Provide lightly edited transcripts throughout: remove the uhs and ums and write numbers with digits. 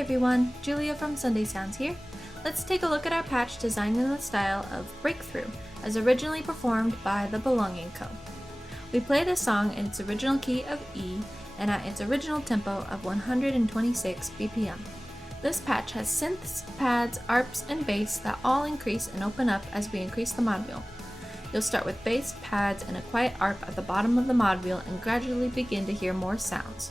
everyone, Julia from Sunday Sounds here. Let's take a look at our patch designed in the style of Breakthrough, as originally performed by the Belonging Co. We play this song in its original key of E and at its original tempo of 126 BPM. This patch has synths, pads, arps, and bass that all increase and open up as we increase the mod wheel. You'll start with bass, pads, and a quiet arp at the bottom of the mod wheel and gradually begin to hear more sounds.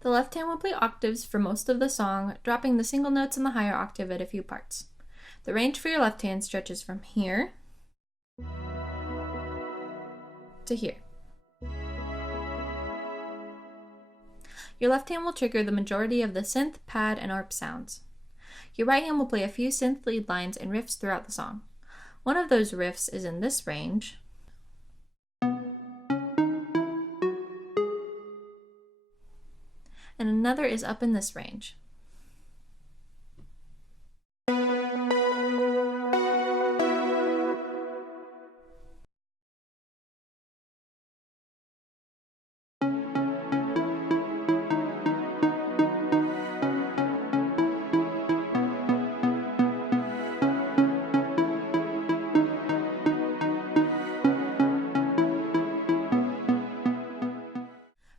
The left hand will play octaves for most of the song, dropping the single notes in the higher octave at a few parts. The range for your left hand stretches from here to here. Your left hand will trigger the majority of the synth, pad, and arp sounds. Your right hand will play a few synth lead lines and riffs throughout the song. One of those riffs is in this range, and another is up in this range.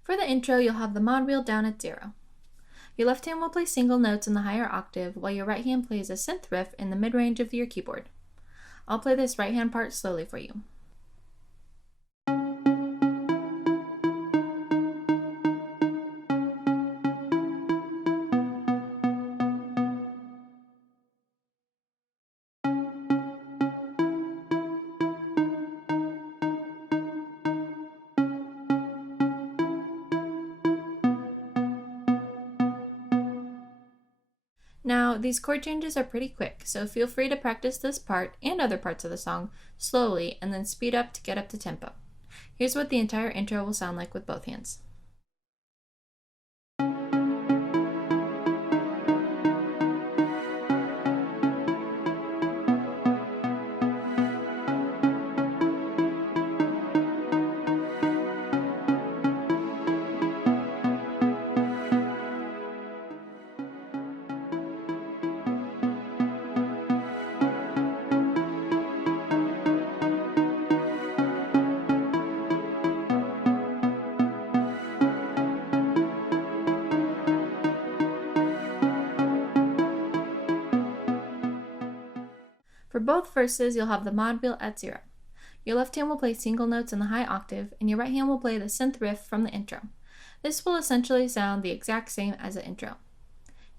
For the intro, you'll have the mod wheel down at 0. Your left hand will play single notes in the higher octave, while your right hand plays a synth riff in the mid-range of your keyboard. I'll play this right hand part slowly for you. Now, these chord changes are pretty quick, so feel free to practice this part and other parts of the song slowly and then speed up to get up to tempo. Here's what the entire intro will sound like with both hands. For both verses, you'll have the mod wheel at 0. Your left hand will play single notes in the high octave, and your right hand will play the synth riff from the intro. This will essentially sound the exact same as the intro.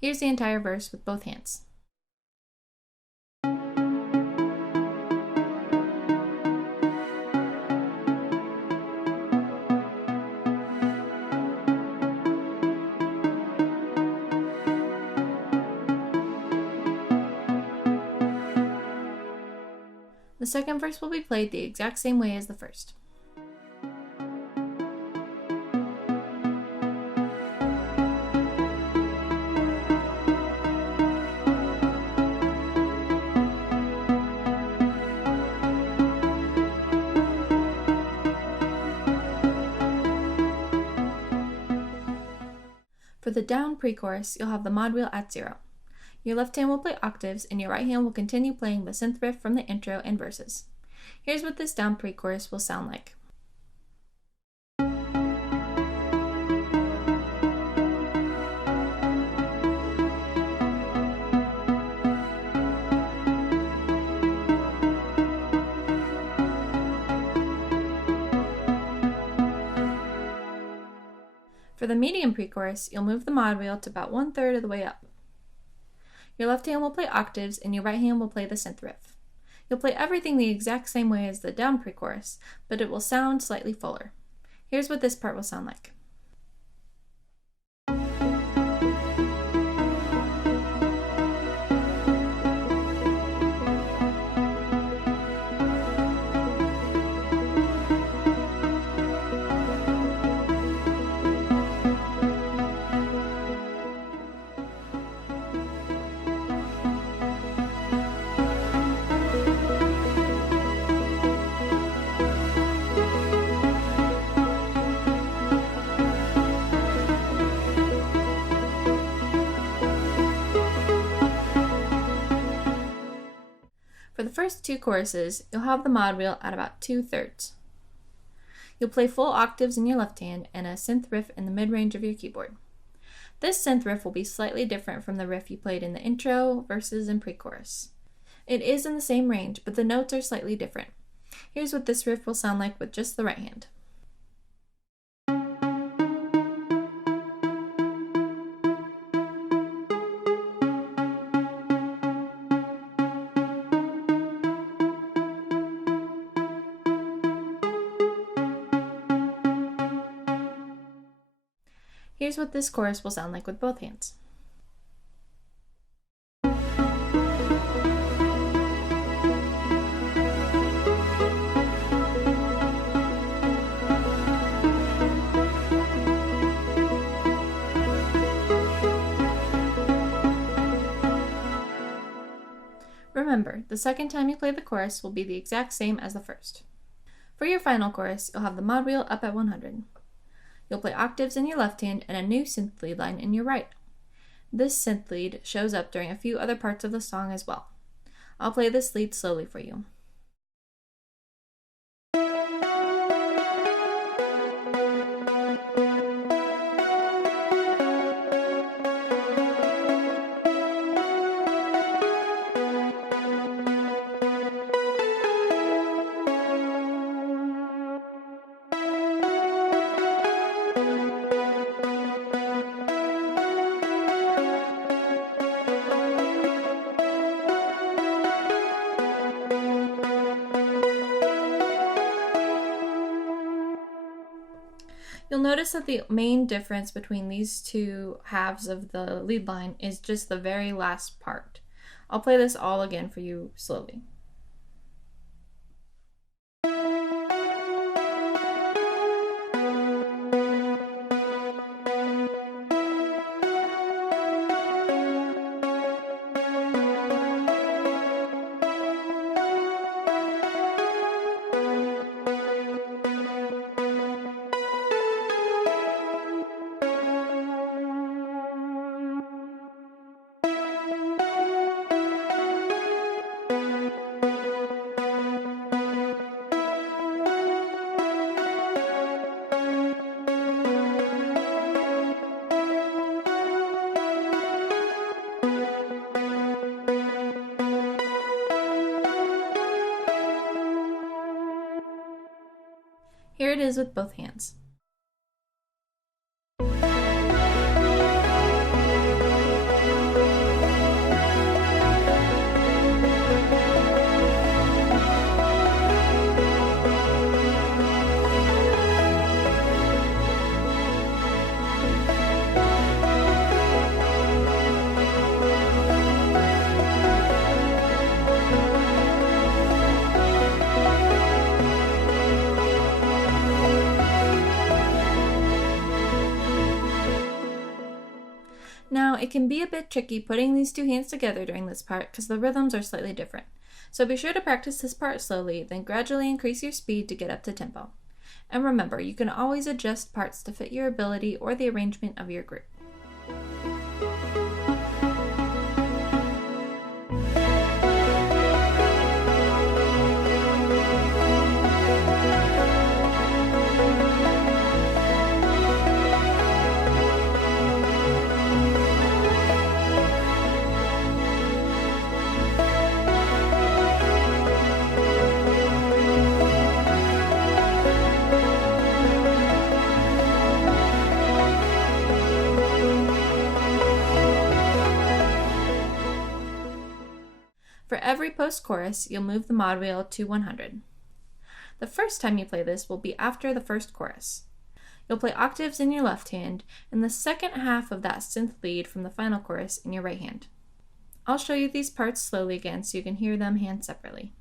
Here's the entire verse with both hands. The second verse will be played the exact same way as the first. For the down pre-chorus, you'll have the mod wheel at 0. Your left hand will play octaves, and your right hand will continue playing the synth riff from the intro and verses. Here's what this down pre-chorus will sound like. For the medium pre-chorus, you'll move the mod wheel to about 1/3 of the way up. Your left hand will play octaves, and your right hand will play the synth riff. You'll play everything the exact same way as the down pre-chorus, but it will sound slightly fuller. Here's what this part will sound like. For the first two choruses, you'll have the mod wheel at about 2/3. You'll play full octaves in your left hand and a synth riff in the mid-range of your keyboard. This synth riff will be slightly different from the riff you played in the intro, verses, and pre-chorus. It is in the same range, but the notes are slightly different. Here's what this riff will sound like with just the right hand. Here's what this chorus will sound like with both hands. Remember, the second time you play the chorus will be the exact same as the first. For your final chorus, you'll have the mod wheel up at 100. You'll play octaves in your left hand and a new synth lead line in your right. This synth lead shows up during a few other parts of the song as well. I'll play this lead slowly for you. You'll notice that the main difference between these two halves of the lead line is just the very last part. I'll play this all again for you slowly. Here it is with both hands. Now, it can be a bit tricky putting these two hands together during this part because the rhythms are slightly different. So be sure to practice this part slowly, then gradually increase your speed to get up to tempo. And remember, you can always adjust parts to fit your ability or the arrangement of your group. For every post-chorus, you'll move the mod wheel to 100. The first time you play this will be after the first chorus. You'll play octaves in your left hand and the second half of that synth lead from the final chorus in your right hand. I'll show you these parts slowly again so you can hear them hand separately.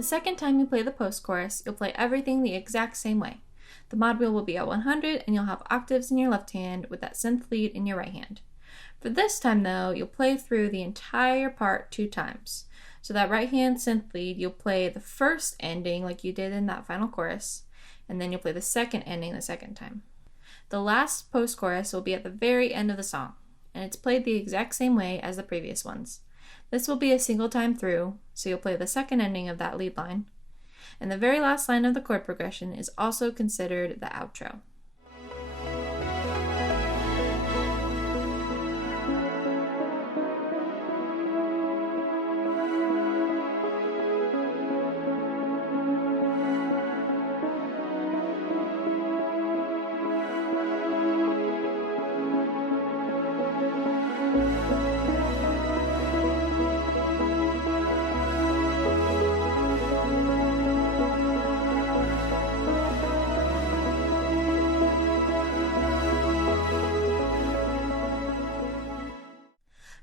The second time you play the post-chorus, you'll play everything the exact same way. The mod wheel will be at 100 and you'll have octaves in your left hand with that synth lead in your right hand. For this time though, you'll play through the entire part 2 times. So that right hand synth lead, you'll play the first ending like you did in that final chorus, and then you'll play the second ending the second time. The last post-chorus will be at the very end of the song, and it's played the exact same way as the previous ones. This will be a single time through, so you'll play the second ending of that lead line, and the very last line of the chord progression is also considered the outro.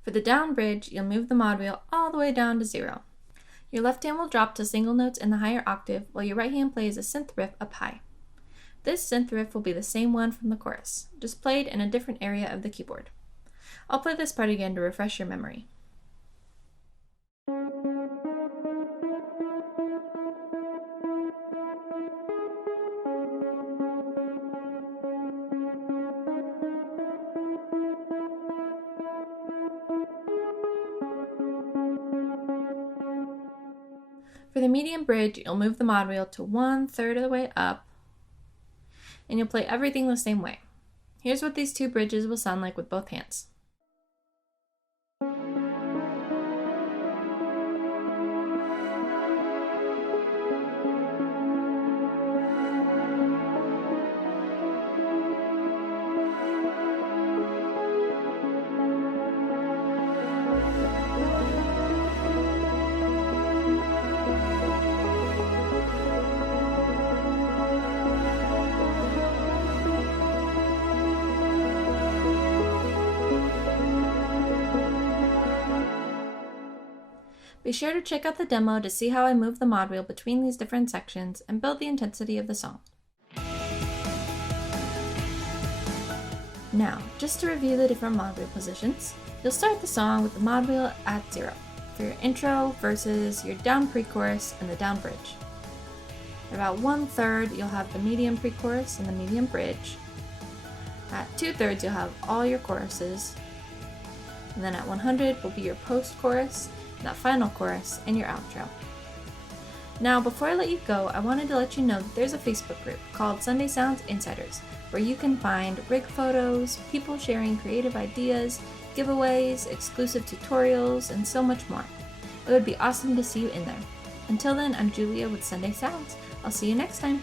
For the down bridge, you'll move the mod wheel all the way down to 0. Your left hand will drop to single notes in the higher octave, while your right hand plays a synth riff up high. This synth riff will be the same one from the chorus, just played in a different area of the keyboard. I'll play this part again to refresh your memory. For the medium bridge, you'll move the mod wheel to 1/3 of the way up, and you'll play everything the same way. Here's what these 2 bridges will sound like with both hands. Be sure to check out the demo to see how I move the mod wheel between these different sections and build the intensity of the song. Now, just to review the different mod wheel positions, you'll start the song with the mod wheel at 0 for your intro, verses, your down pre-chorus, and the down bridge. At about 1/3, you'll have the medium pre-chorus and the medium bridge. At 2/3, you'll have all your choruses. And then at 100 will be your post-chorus, that final chorus, and your outro. Now, before I let you go, I wanted to let you know that there's a Facebook group called Sunday Sounds Insiders, where you can find rig photos, people sharing creative ideas, giveaways, exclusive tutorials, and so much more. It would be awesome to see you in there. Until then, I'm Julia with Sunday Sounds. I'll see you next time.